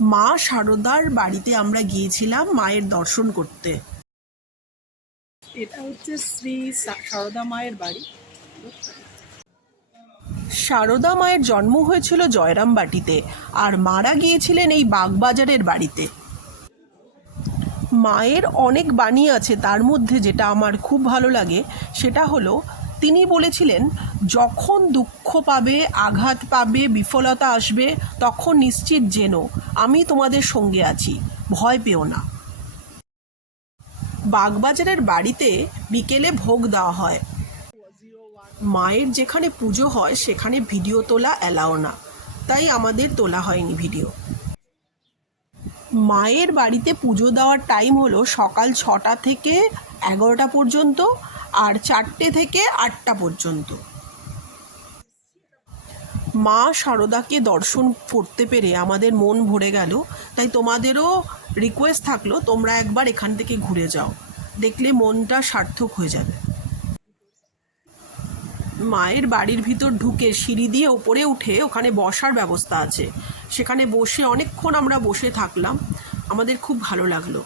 মা শারদার বাড়িতে আমরা গিয়েছিলাম মায়ের দর্শন করতে। এটা হচ্ছে শ্রী সারদা মায়ের বাড়ি। শারদা মায়ের জন্ম হয়েছিল জয়রামবাটিতে, আর মারা গিয়েছিলেন এই বাগবাজারের বাড়িতে। মায়ের অনেক বাণী আছে, তার মধ্যে যেটা আমার খুব ভালো লাগে সেটা হলো, তিনি বলেছিলেন যখন দুঃখ পাবে, আঘাত পাবে, বিফলতা আসবে, তখন নিশ্চিত জেনো আমি তোমাদের সঙ্গে আছি, ভয় পেও না। বাগবাজারের বাড়িতে বিকেলে ভোগ দেওয়া হয়। মায়ের যেখানে পুজো হয় সেখানে ভিডিও তোলা অ্যালাও না, তাই আমাদের তোলা হয়নি ভিডিও। মায়ের বাড়িতে পুজো দেওয়ার টাইম হলো সকাল 6টা থেকে 11টা পর্যন্ত, আর 4টে থেকে 8টা পর্যন্ত। মা শারদাকে দর্শন করতে পেরে আমাদের মন ভরে গেল, তাই তোমাদেরও রিকোয়েস্ট থাকলো তোমরা একবার এখান থেকে ঘুরে যাও, দেখলে মনটা সার্থক হয়ে যাবে। মায়ের বাড়ির ভিতর ঢুকে সিঁড়ি দিয়ে ওপরে উঠে ওখানে বসার ব্যবস্থা আছে, সেখানে বসে অনেকক্ষণ আমরা বসে থাকলাম, আমাদের খুব ভালো লাগলো।